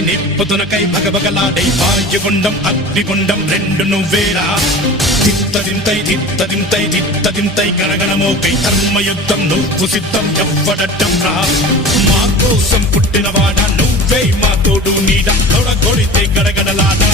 నిప్పుతునకై భగభగలాడై వాయుగుండం అగ్నిగుండం రెండు నువ్వేరా తిత్తదింతై గణగణమోకై ధర్మయుద్ధం నువ్వు సిద్ధం ఎవ్వడట్టం రా మా కోసం పుట్టినవాడా నువ్వే మా తోడు నీడ తొడగొడితే గడగడలాడ